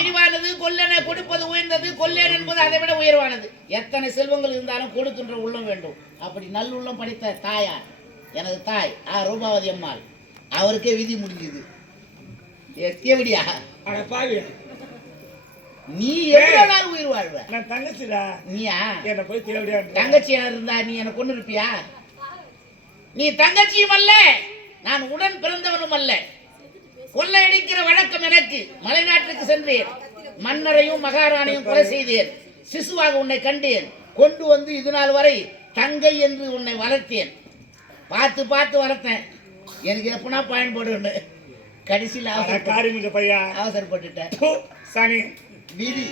இழிவானது கொல்லென கொடுப்பது உயர்ந்தது கொல்லேன் என்பது அதை விட உயர்வானது. எத்தனை செல்வங்கள் இருந்தாலும் கொடுக்கின்ற உள்ளம் வேண்டும். அப்படி நல்லுள்ளம் படைத்த தாயார் எனது தாய் ஆ ரூபாவதி அம்மாள் அவருக்கே விதி முடிஞ்சது. எப்படியா நீ எவ்வளவு நாள் உயிர் வாழ்வ? நான் தங்கச்சிடா. நீயா? என்ன போய் தேவையா தங்கச்சியா இருந்தா நீ எனக்கு கொண்டு இருப்பியா நீ தங்கச்சியும் அல்ல நான் உடன் பிறந்தவனும் அல்ல. கொள்ளையடிக்கிற வழக்கம் எனக்கு. மலைநாட்டுக்கு சென்றேன். மன்னரையும் மகாராணியும் கொலை செய்தேன். சிசுவாக உன்னை கண்டேன். கொண்டு வந்து இது நாள் வரை தங்கை என்று உன்னை வளர்த்தேன். பார்த்து பார்த்து வளர்த்தேன். எனக்கு எப்பனா பயன்படுன்னு கடைசியில் அவசரப்பட்டுட்டேன். விதி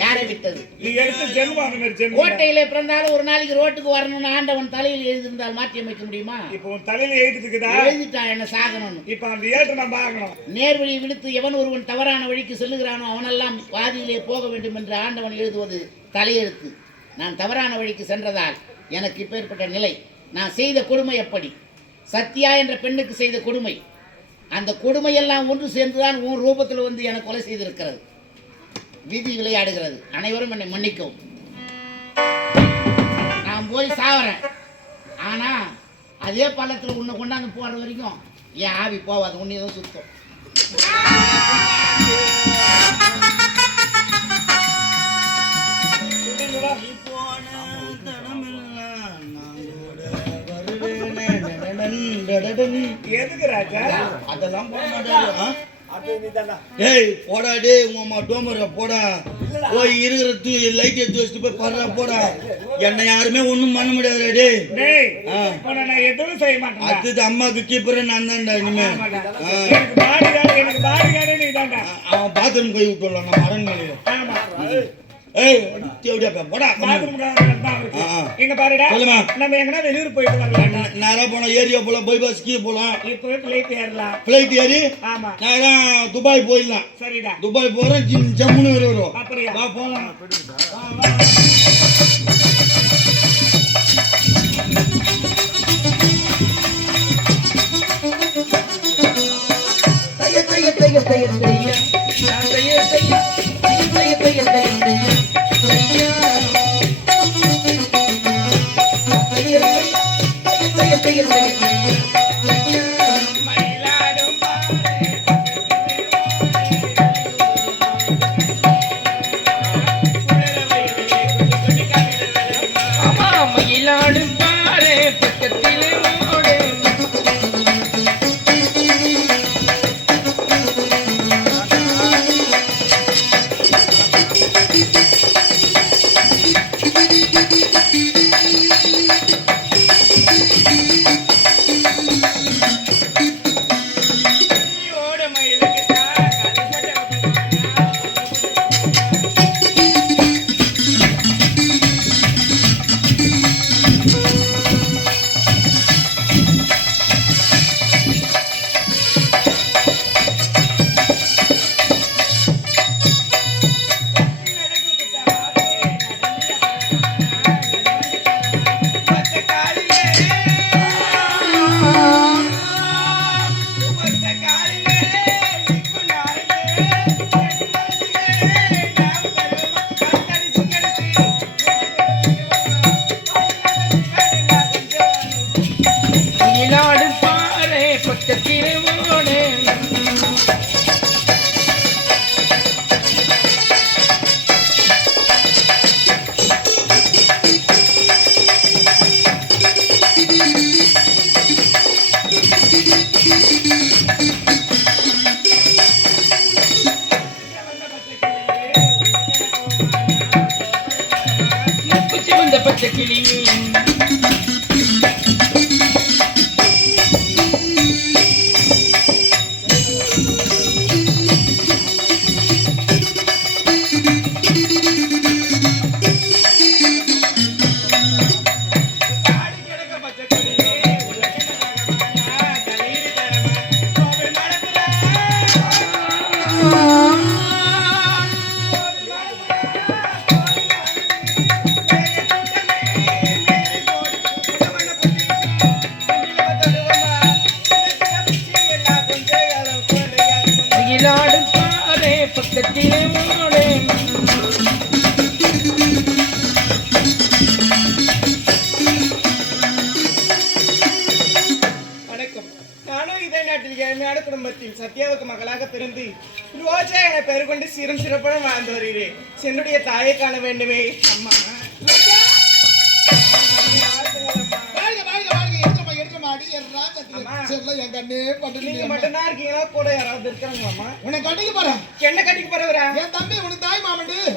யாரை விட்டது? நீ எடுத்த ஜென்மம் அந்த மாதிரி ஜென்மம். கோட்டையில பிறந்தாலும் ஒரு நாளைக்கு ரோட்டுக்கு வரணும்னு ஆண்டவன் தலையில் எழுதியிருந்தால் மாற்றி அமைக்க முடியுமா? இப்போ உன் தலையில எழுதிட்டுக்குதா எழுதிட்டான் என்ன சாகணும்னு இப்ப அந்த ஏற்ற நம்ம ஆகணும் நேர்வழி விடுத்து எவன் ஒருவன் தவறான வழிக்கு செல்லுகிறானோ அவனெல்லாம் பாதியிலே போக வேண்டும் என்று ஆண்டவன் எழுதுவது தலையெழுத்து. நான் தவறான வழிக்கு சென்றதால் எனக்கு இப்பேற்பட்ட நிலை. நான் செய்த கொடுமை எப்படி சத்யா என்ற பெண்ணுக்கு செய்த கொடுமை. அந்த கொடுமையெல்லாம் ஒன்று சேர்ந்துதான் உன் ரூபத்தில் வந்து எனக்கு கொலை செய்திருக்கிறது. விதி விளையாடுகிறது. அனைவரும் என்னை மன்னிக்கவும். நான் போய் சாவறேன். ஆனா அதே பள்ளத்தில் உன்னை கொண்டாந்து போற வரைக்கும் என் ஆவி போவாது. உன்னை தான் சுத்தம். எதுக்கு ராஜா? அதெல்லாம் போட மாட்டாரு ஏய் போடா டே உங்க அம்மா டோமர போடா. போய் இருக்கிற தூ லைட் எடுத்து வச்சுட்டு போய் படுறா போடா. என்ன யாருமே ஒண்ணும் பண்ண முடியாது டே எதுவும் செய்ய மாட்டேன் அடுத்தது அம்மாக்கு கீப்பர் நான் தான்டா இனிமே. அவன் பாத்ரூம் போய் விட்டுலாம் நம்ம அரண்மனையில் ஏய் தேவடியா போடா. இங்க பாருடா சொல்லுமா. நம்ம எங்கனா வெளியூர் போயிட்டு வரலாம் நேரா போனா ஏரியா போலாம் பைபாஸ் கீ போலாம். இப்போ பிளைட் ஏறலாம். ஃப்ளைட் ஏறி ஆமா. நேரா துபாய் போயிடலாம். சரிடா. துபாய் போறோம் ஜிம் ஜம்முன்னு வருவோம் அப்படியா? வா போலாம்.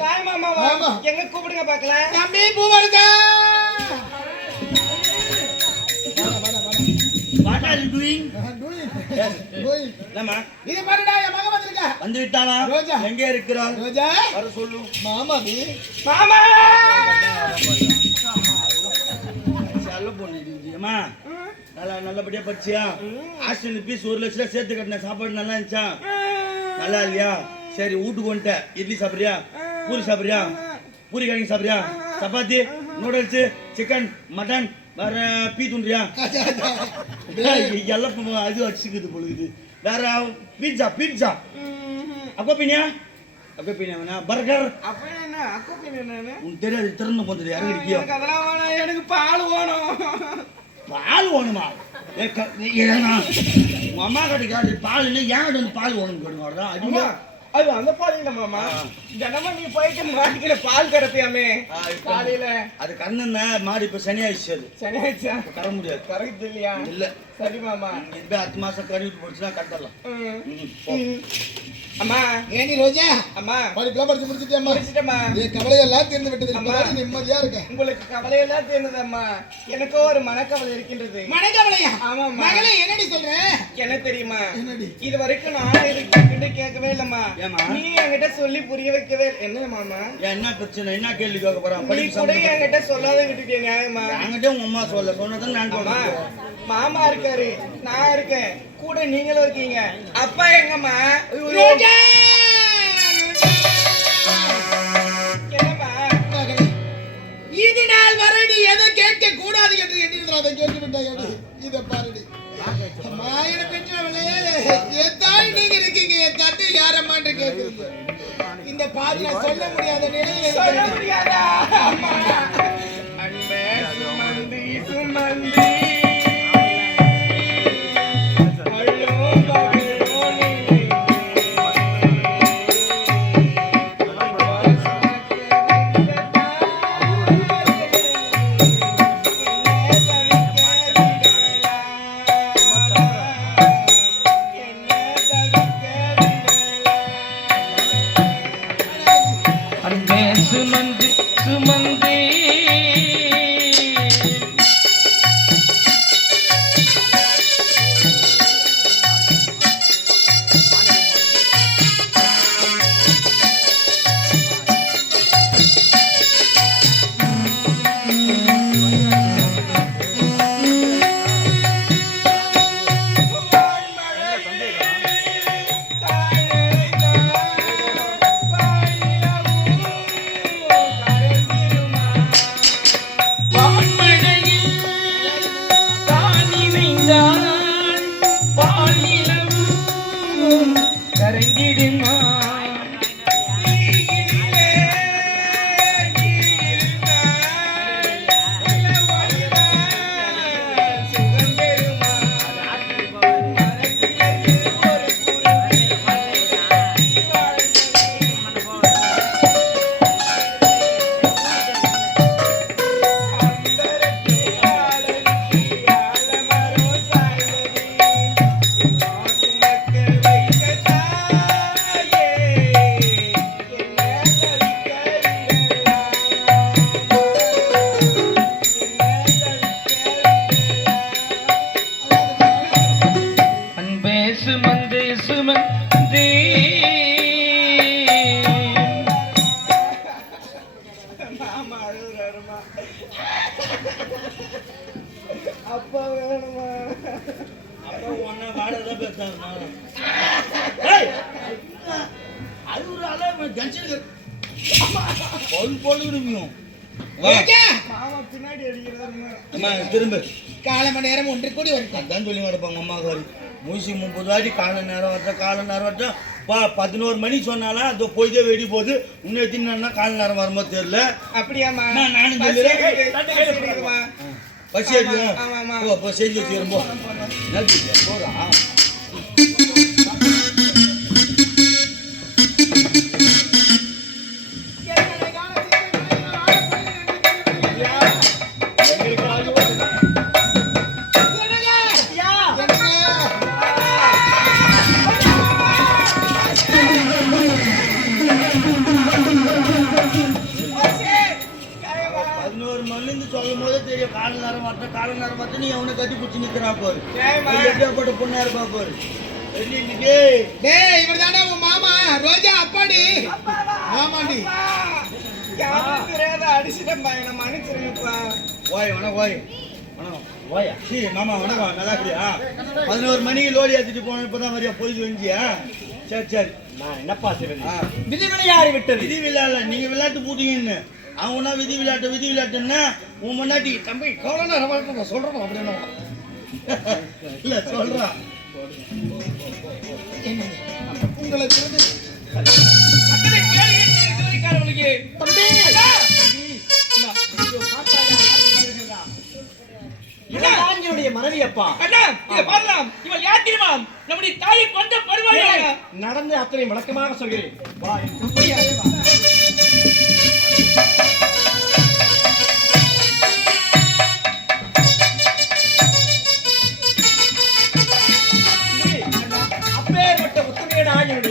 தாய் மாமாவா? ஆமா. எங்க கூப்பிடுங்க பாக்கலாம் தம்பி பூவரதா. வாட் ஆர் யூ டூயிங் என்னம்மா? இது பாருடா என் மகன் வந்திருக்க. வந்து விட்டாளா? ரோஜா. எங்கே இருக்கிறாள்? ரோஜா. வர சொல்லு. மாமா செல்ல பொண்ணு இது. அம்மா நல்லா நல்லபடியா படிச்சியா? ஹாஸ்டல் ஃபீஸ் ஒரு லட்சம் சேர்த்து கட்டின சாப்பாடு நல்லா இருந்துச்சா? நல்லா இல்லையா? சரி வீட்டுக்கு வந்துட்ட. இட்லி சாப்பிடுறியா? பூரி சாப்பிடுறியா? பூரி கறி சாப்பிடுறியா? சப்பாத்தி நூடுல்ஸ் சிக்கன் மட்டன் வேற பீ துண்டுறியா எல்லாம் அது அடிச்சுக்குது பொழுது வேற பீட்சா பீட்சா. அப்போ பீனியா அப்போ பீனியா பர்கர். உனக்கு தெரியாது திறந்து போந்தது யாரும் அடிக்கியோ எனக்கு அதெல்லாம் வேணாம். எனக்கு பால் வேணும். பால் வேணுமா? உங்க அம்மா கிட்ட கேட்டு பால் ஏன் வந்து பால் வேணும் கேடுங்க அம்மா, அடிமா. அது அந்த பால் இல்ல மாமா. ஆ. தினமும் நீ போயிட்டு மாட்டிக்கிற பால் கறப்பியாமே. காலையில. அது கண்ணன் மாடு இப்ப சனி ஆயிடுச்சு அது. சரி ஆயிடுச்சா கர முடியாது. கரெக்ட் இல்லையா? இல்ல. சரி மாமா. இது அடுத்த மாசம் கழுவிட்டு போச்சுன்னா கட்டலாம். அம்மா. ஏனி ரோஜா? அம்மா. படிப்புலாம் படிச்சு முடிச்சிட்டியம்மா? முடிச்சிட்டம்மா. என் கவலையெல்லாம் தீர்ந்து விட்டது. நிம்மதியா இருக்கேன் உங்களுக்கு கவலையெல்லாம் தெரிந்ததம்மா எனக்கோ ஒரு மனக்கவலை இருக்கின்றது. மனக்கவலையா? ஆமாம்மா. மகளே என்னடி சொல்ற? என்ன தெரியுமா? என்னடி? இது வரைக்கும் நானும் இதுக்கிட்ட கேட்கவே இல்லம்மா. நீ என்கிட்ட சொல்லி புரிய வைக்கவே என்ன மாமா என்ன பிரச்சனை? என்ன கேள்வி கேட்க போறான் நீ கூட என்கிட்ட சொல்லாத விட்டுட்டே நியாயமா? என்கிட்ட உங்க அம்மா சொல்ல சொன்னதான் நான் சொல்றேன் மாமா இருக்காரு. நான் இருக்கேன். கூட நீங்களும் இருக்கீங்க. அப்பா எங்கம்மா? இது நாள் வரை நீ எதை கேட்க கூடாது என்று எண்ணிருந்தால் அதை கேட்டு விட்டாய் இதை பாருடி. அம்மா என பெற்றவளே என் தாய் நீங்க இருக்கீங்க என் தட்டு யாரம்மான்னு கேட்குறீங்க இந்த பாதி நான் சொல்ல முடியாத நிலையில சொல்ல. முடியாதா? அம்மா திரும்ப. காலை மணி நேரம் ஒன்று கூடி வரும் அதான் சொல்லி கிடப்பாங்க அம்மா காரி மூசி முப்பது வாட்டி காலை நேரம் வரட்டும் காலை நேரம் வரட்டும் பா பதினோரு மணி சொன்னாலும் அது போய்தே வெடி போகுது. இன்னும் எத்தனை கால நேரம் வரும்போது தெரியல. அப்படியாம்மா. நானும் பசி சொல்லுறேன். எடுக்குது, பசி எடுக்குதும்மா. பசி எடுத்து ஆமா, சொல்லும் போதே தெரியும். கால நேரம் மாட்டேன் கால நேரம் மாட்டேன் நீ அவனை கட்டி பிடிச்சி நிற்கிறா பாரு. எப்படியாப்பட்ட பொண்ணா இருப்பா பாரு. டேய் இவர் தானே உன் மாமா? ரோஜா அப்பாடி. தெரியாத அடிச்சிட்டேன்பா, என்னை மன்னிச்சிருங்கப்பா. ஓய் வணக்கம் ஓய். வணக்கம். ஓயா? சீ மாமா வணக்கம். நல்லா இருக்கிறியா? பதினோரு மணிக்கு லோடி ஏற்றிட்டு போனோம். இப்போ தான் வரியா பொழுது வெஞ்சியா சரி சரி. நான் என்னப்பா ஆ. விதி விளையாடி விட்டது? விதி விளையாடல நீங்க விளையாட்டு போட்டீங்கன்னு. அவனா விதி விளையாட்டு விதி விளையாட்டுன்னா உன் முன்னாடி தம்பி கவலை நான் சொல்றேன் அப்படின்னு இல்ல சொல்றான். உங்களுக்கு வந்து அத்தனை கேள்வி இருக்கிறவர்களுக்கு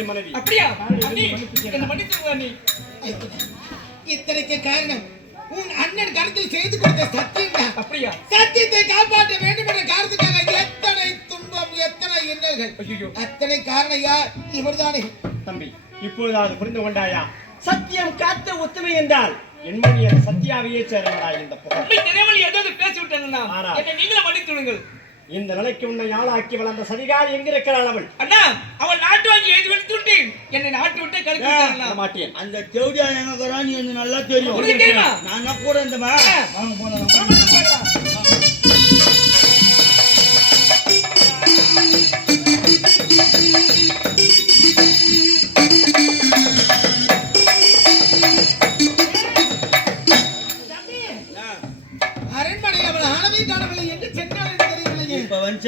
மனைவி. அப்படியா? இத்தனைக்கு காரணம். உன் அண்ணன் கருத்தில் செய்து கொடுத்த சத்தியம் அப்படியா? சத்தியத்தை காப்பாற்ற வேண்டும் என்ற காரணத்துக்காக எத்தனை துன்பம் எத்தனை இன்னல்கள் அத்தனை காரணம் யார்? இவர்தானே. தம்பி இப்பொழுதாவது புரிந்து கொண்டாயா? சத்தியம் காத்த உத்தமை என்றால் என் மணி அந்த சத்தியாவையே சேரமடா இந்த புகழ். தெரியாமல் ஏதாவது பேசி விட்டேன் ஆறா. என்னை நீங்களும் மன்னித்து விடுங்கள் இந்த நிலைக்கு உன்னை ஆளாக்கி வளர்ந்த சதிகாரி எங்க இருக்கிறாள் அவள் அண்ணா அவள் நாட்டு வாங்கி எழுதி விட்டேன் என்னை நாட்டு விட்டு? விட்டாங்களா? மாட்டேன் அந்த தேவடியா எனக்கு நீ எனக்கு நல்லா தெரியும்? நான் கூட இருந்தமா வாங்க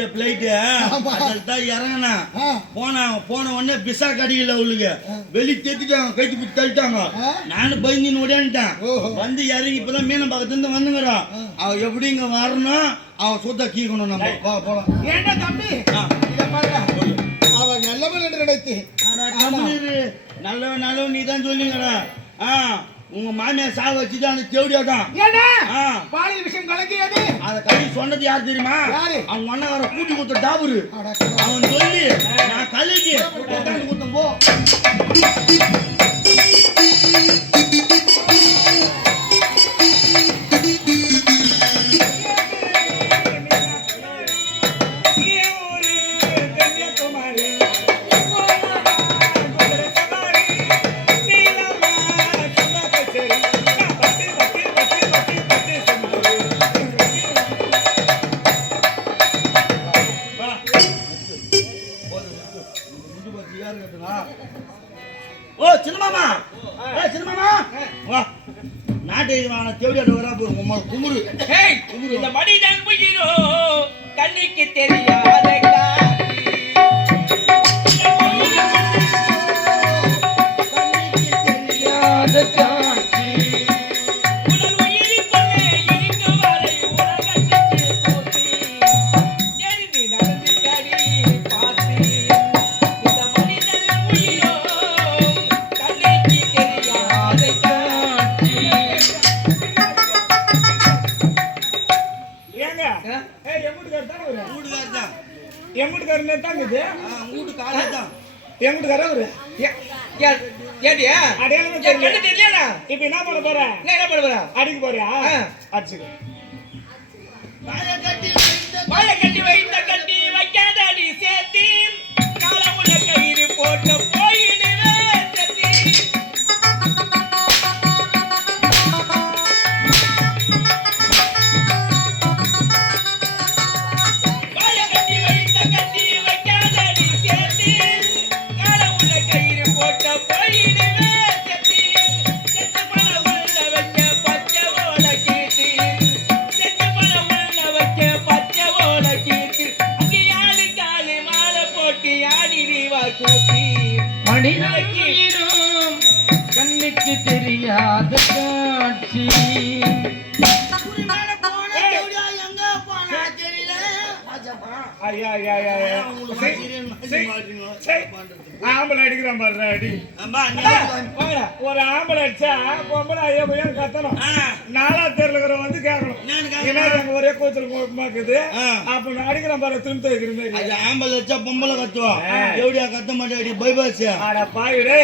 பிளைட்டு தான் இறங்கினா. போனாங்க போன உடனே பிசா கடிக்கல அவளுக்கு வெளி தேத்திட்டாங்க கைத்து பிடிச்சி தள்ளிட்டாங்க. நானும் பயந்துன்னு ஓடியான்ட்டேன். வந்து இறங்கி இப்பதான் மீனம் பக்கத்துல வந்துங்கிறான் அவ எப்படி இங்க வரணும் அவ சுத்த கீக்கணும் நம்ம. வா போலாம். ஏண்டா தம்பி. அவள் நல்லவன் என்று நினைத்து. நல்லவன் நல்லவன் நீ தான் சொல்லிங்கடா. ஆ. உங்க மாமியார் சாவ வச்சுதான் அந்த தேவடியா தான் பாலியல் விஷயம் கலக்கியது அத? கை சொன்னது யார் தெரியுமா? அவங்க அண்ணன் கூட்டி கொடுத்த டாபுரு. அவன் சொல்லி நான் கலைக்கு உட்காந்து கொடுத்தேன் போ. ஓ சின்னமாமா ஏ சின்னமாமா வா. நாட்டு இது வாங்க தேவடியாட்ட வரா போய் குமுறு. ஏய், இந்த மனிதன் உயிரோ கண்ணுக்கு தெரியாத காலே தான் என் வீட்டுக்காரர் அவரு ஏ- ஏ- ஏடியா? அடையாளமே தெரியல. தெரியலையாடா? இப்ப என்ன பண்ண போற? என்ன என்ன பண்ண போறா? அடிக்க போறியா. அடிச்சுக்க. காய கட்டி வைத்த கட்டி வைத்த கட்டி. வைக்காதடி சேர்த்தி. மணிக்கு தெரியாத காட்சி. ஐயா ஐயா ஐயா. ஆம்பளை அடிக்கிறான் பாரு அடி. ஒரு ஆம்பளை அடிச்சா பொம்பளை ஐயா பையா கத்தணும். நாலா தெருல வந்து கேட்கணும்? என்ன அங்க ஒரே கூச்சல் ஆ. அப்ப நான் அடிக்கிறான் பாரு திரும்ப அது ஆம்பளை வச்சா பொம்பளை கத்துவோம். எப்படியா கத்த மாட்டேடி பைபாஸ் ஆடா பாயுடே.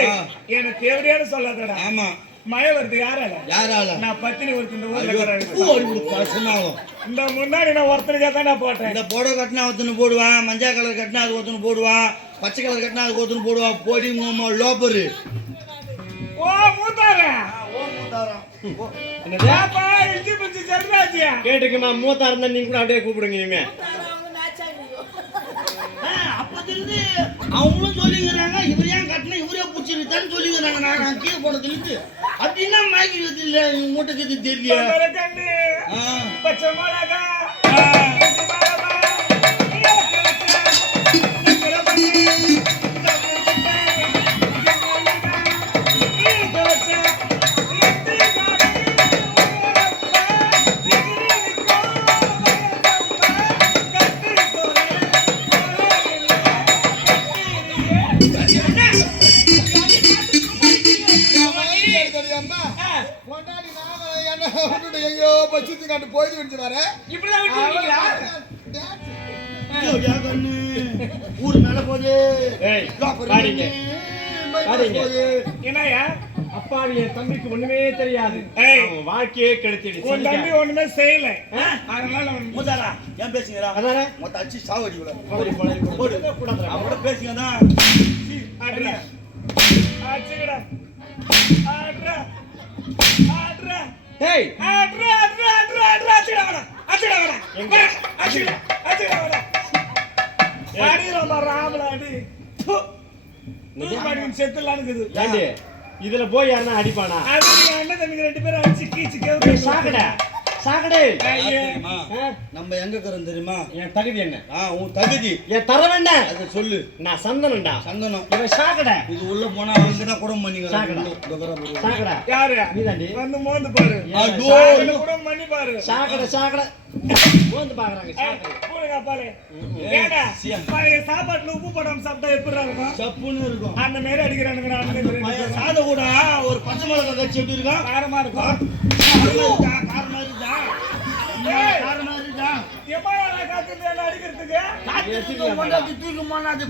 எனக்கு எப்படியானு சொல்லாதடா. ஆமா. மழை வருது யாரால? யாரால? நான் பத்தினி ஒருத்தர் இந்த ஊர்ல ஐயோ, இருக்கிறாரு. பூ அடிக்குது, கஷ்டமாகும். இந்த முன்னாடி நான் ஒருத்தருக்கே தான் நான் போட்டேன். இந்த புடவை கட்டினா ஒருத்தனு போடுவான் மஞ்சள் கலர் கட்டினா அது ஒருத்தனு போடுவான் பச்சை கலர் கட்டினா அது ஒருத்தனு போடுவான் போடி லோப்பரு ஓ மூத்தாரா? பிஞ்சி செல்றாச்சியா? கேட்டுக்குமா மூத்தா இருந்தா நீங்க கூட அப்படியே கூப்பிடுங்க இனிமே. அப்பத்திலிருந்து அவங்களும் சொல்லிக்கிறாங்க இவர் ஏன் கட்டினா இவரே பிடிச்சிருக்கான்னு சொல்லிக்கிறாங்க. நான் நான் கீழே போனதுலேருந்து அப்படின்னா மாக்கி வச்சு மூட்டைக்கு தெரியல. பச்சை மிளகா. பச்சுத்து காட்டு போயிட்டு விடுச்சு வர இப்படிதான் விட்டுருக்கீங்களா ஐயோடியா கண்ணு. ஊர் மேல போகுது ஏய் லோப்பரு பாடிங்க bypass பாடிங்க. போகுது. என்னய்யா அப்பாவி என் தம்பிக்கு ஒண்ணுமே தெரியாது வாழ்க்கையே கெடுத்துடுச்சு உன் தம்பி ஒண்ணுமே செய்யல அதனால மூத்தாரா, ஏன் பேசுகிறா? அதானே மொத்த அடிச்சு சாவடி. போடி. அவட பேசுங்க தான். ஆடுறா. டேய் ஆடுறா, ஆடுறா, ஆடுறா. ஆச்சுக்கடா வாடா. ஆச்சுக்கடா வாடா. வாடா. ஆச்சுக்கடா. ஆச்சுக்கடா வாடா. அடிக்கிறான் பாரு, ஆம்பளை அடி. தூக்குமாட்டின்னு செத்துடலான்னு இருக்குது. ஏண்டி இதுல போய் யாருன்னா அடிப்பானா நீ அண்ணன் தம்பிங்க ரெண்டு பேரும் அடிச்சு கீச்சு ஏய், சாக்கடை சாக்கடை? நம்ம எங்க இருக்கிறோம் தெரியுமா? என் தகுதி என்ன? உன் தகுதி. என் அதை சொல்லு. நான் சந்தனம்டா சந்தனம். இவன் சாக்கடை இது உள்ள போனா அங்கதான் குடம் சாக்கடை. பண்ணிக்கலாம் சாக்கடை யாரு? நீதாண்டி. வந்து மோந்து பாரு. ஐயோ. சாக்கடை கூட மண்ணி பாரு. சாக்கடை சாக்கடை வந்து பாக்குறாங்க சாப்பாட்டுல உப்பு போடாம சாப்பிட்டா எப்படி இருக்கும்? சப்புன்னு இருக்கும். அந்த மாதிரி அடிக்கிறானுங்க. சாத கூட ஒரு பச்சை மிளகாய் எப்படி இருக்கும் காரமா இருக்கும்.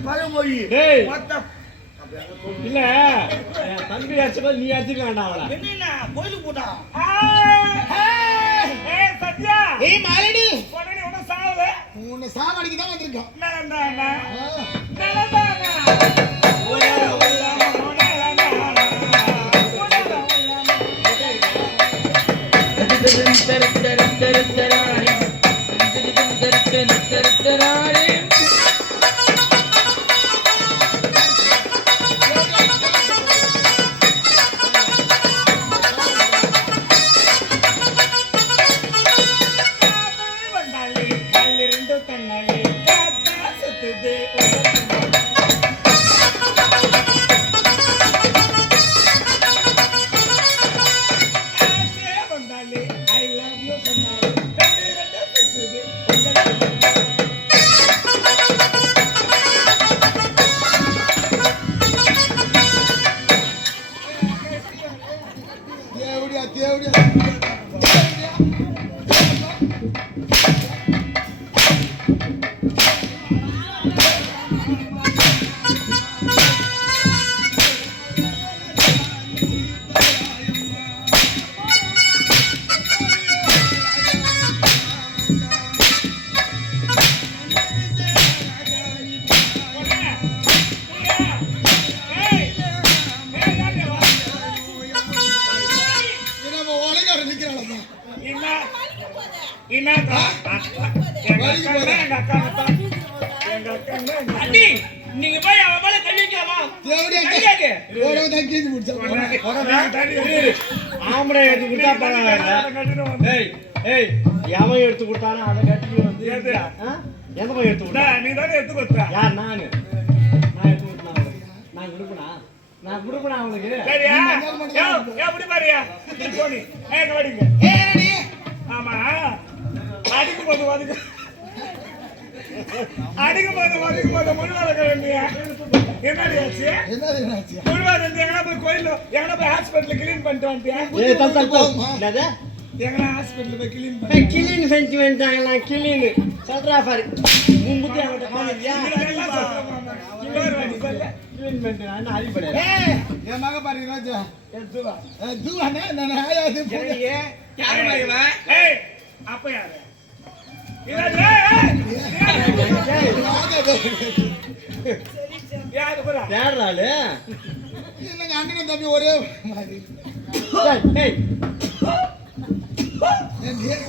பழமொழி. இல்ல. தம்பி அடிச்சபோது நீ அடிச்சுக்க வேண்டாம் அவளை. என்னண்ணா, கோயிலுக்கு போட்டா? ஆ, ஏய், ஏய், சத்யா. ஏய் மாலடி ஒண்ணும் சாவல உன்னை சாவடிக்கு தான் வந்திருக்கோம் de அண்ணி நீங்க போய் அவன் மேல கை வைக்கலாமா ஆம்பளை எடுத்து கொடுத்தா பரவாயில்ல. ஏய் ஏய் எவன் எடுத்து கொடுத்தானோ அதை கட்டி வந்து? எந்த பையன் எடுத்து கொடுத்தா? நீ தானே எடுத்து கொடுத்த? யார் நானு? நான் எடுத்து கொடுத்தேன் நான் கொடுப்பனா? நான் கொடுப்பேன் அவனுக்கு? சரியா? இப்படி பாருயா? நீ போனி ஏங்க வடிங்க ஏறடி ஆமா. அடிக்கும் போது வதுக்கு அடிக்கும் போது வதுக்கும் போது முழுவாத வேண்டிய என்னடி ஆச்சு? என்னது என்னாச்சு முழுவாத இருந்து எங்கனா போய் கோயில் எங்கனா போய் ஹாஸ்பிட்டல் கிளீன் பண்ணிட்டு வந்துட்டியா எங்கனா ஹாஸ்பிட்டல் போய் கிளீன் பண்ணி கிளீன் செஞ்சு வந்துட்டாங்களா கிளீன் சொல்றா பாரு. உன் புத்தி இதெல்லாம் சொல்றேன் இன்னொரு வாட்டி சொல்லு. கிளீன் பண்ணிட்டு நான் மக பாரு ராஜா தூவானே நான் ஆயாது அப்ப யாரு ஏய், யாரு? தேடுறாளு அண்ணன் தம்பி ஒரே மாதிரி?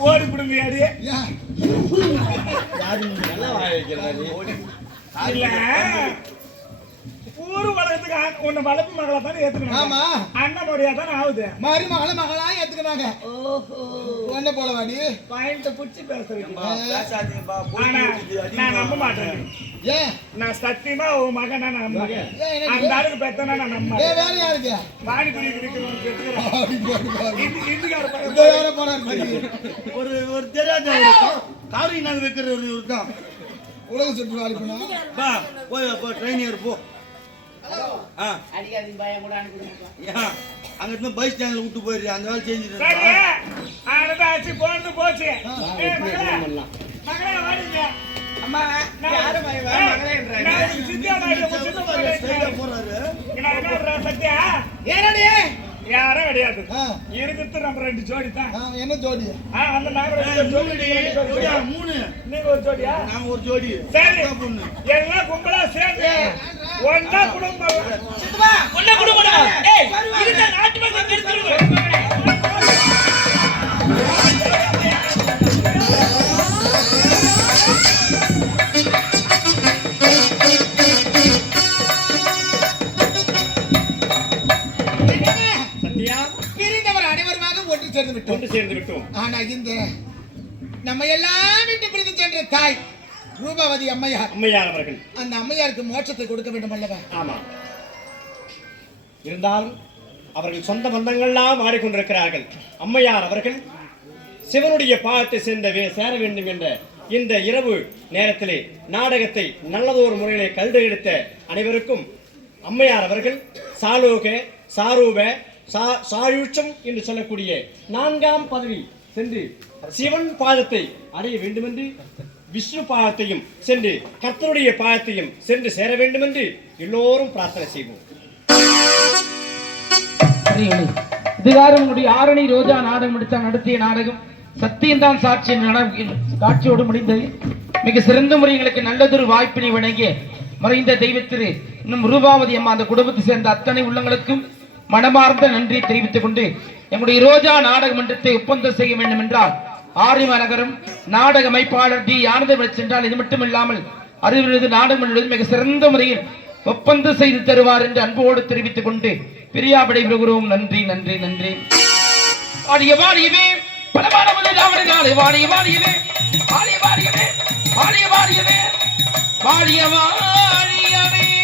ஓடி பிடுங்க யாரு யா, நல்லா வாய வைக்கிறா நீ. இல்ல. ஊரு வளர்த்துக்கு உன்னை வளர்ப்பு மகளா தானே ஏத்துக்கணும். ஆமா. அண்ணன் முறையா தானே ஆகுது. மருமகள மகளா ஏத்துக்கினாங்க. ஒண்ணு போல வாடி. பாயிண்ட புடிச்சு பேசுறீங்க நான் நம்ப மாட்டேன். ஏன் நான் சத்தியமா உன் மகனா நான் நம்ப அந்த ஆளுக்கு பெத்தனா நான் நம்ப வேற யாருக்கு. இந்துக்கார வேற போறாரு பாரு. ஒரு ஒரு தெரியாத காரி நாங்க வைக்கிற ஒரு இவர் தான் உலக சுற்று வாலிபனா பா போய் போ ட்ரைனியர் போ. அடிக்காதீங்க பயம் கூட அனுப்பிடுங்க ஏன் அங்க இருந்து பஸ் ஸ்டாண்ட்ல விட்டு போயிரு அந்த வேலை செஞ்சுட்டு. ஆனதாச்சு போந்து போச்சு. மகளே வாடிங்க. அம்மா பையன் போறாரு. நான் என்ன சத்தியா ஏனடி யாரும் கிடையாது. இருக்குது நம்ம ரெண்டு ஜோடி தான். என்ன ஜோடி? அந்த நாங்க. மூணு நீங்க ஒரு ஜோடியா? நாங்க ஒரு ஜோடி. சரி. எல்லாம் கும்பலா சேர்ந்து. ஒன்னா குடும்பம். ஒண்ணா குடும்பமா? நாட்டு மக்கள் கொண்டு சேர்ந்து விட்டோம் ஆனா இந்த நம்ம எல்லாம் விட்டு பிரிந்து சென்ற தாய் ரூபாவதி அம்மையார். அம்மையார் அவர்கள். அந்த அம்மையாருக்கு மோட்சத்தை கொடுக்க வேண்டும் அல்லவா? ஆமா. இருந்தாலும் அவர்கள் சொந்த பந்தங்கள்லாம் மாறிக்கொண்டிருக்கிறார்கள். அம்மையார் அவர்கள் சிவனுடைய பாதத்தை சேர்ந்த சேர வேண்டும் என்ற இந்த இரவு நேரத்திலே நாடகத்தை நல்லதொரு முறையிலே கல்டு எடுத்த அனைவருக்கும் அம்மையார் அவர்கள் சாலோக சாரூப சா சாயுட்சம் என்று சொல்லக்கூடிய நான்காம் பதவி சென்று சிவன் பாதத்தை அடைய வேண்டுமென்று விஷ்ணு பாதத்தையும் சென்று கர்த்தருடைய பாதத்தையும் சென்று சேர வேண்டுமென்று எல்லோரும் பிரார்த்தனை செய்வோம். அறியுங்கள். இதுகாரம் ஆரணி ரோஜா நாடகம் எடுத்த நடத்திய நாடகம். சத்தியம்தான் சாட்சி காட்சியோடு முடிந்தது. மிக சிறந்த முறை எங்களுக்கு நல்லதொரு வாய்ப்பினை வழங்கிய மறைந்த தெய்வத்திரு இன்னும் ரூபாவதி அம்மா அந்த குடும்பத்தை சேர்ந்த அத்தனை உள்ளங்களுக்கும் மனமார்ந்த நன்றியை தெரிவித்துக் கொண்டு எங்களுடைய ரோஜா நாடக மன்றத்தை ஒப்பந்தம் செய்ய வேண்டும் என்றால் ஆரிம நகரம் நாடக அமைப்பாளர் டி. ஆனந்தம் சென்றால் இது மட்டும் இல்லாமல் நாடகம் மிக சிறந்த முறையில் ஒப்பந்தம் செய்து தருவார் என்று அன்போடு தெரிவித்துக் கொண்டு பிரியாபடை விடுகிறோம் நன்றி நன்றி நன்றி. வாடிய வாடியவே. பலமான முதலாவது வாடிய வாடியவே. வாடிய வாடியவே. வாடிய வாடியவே. வாடிய வாடியவே.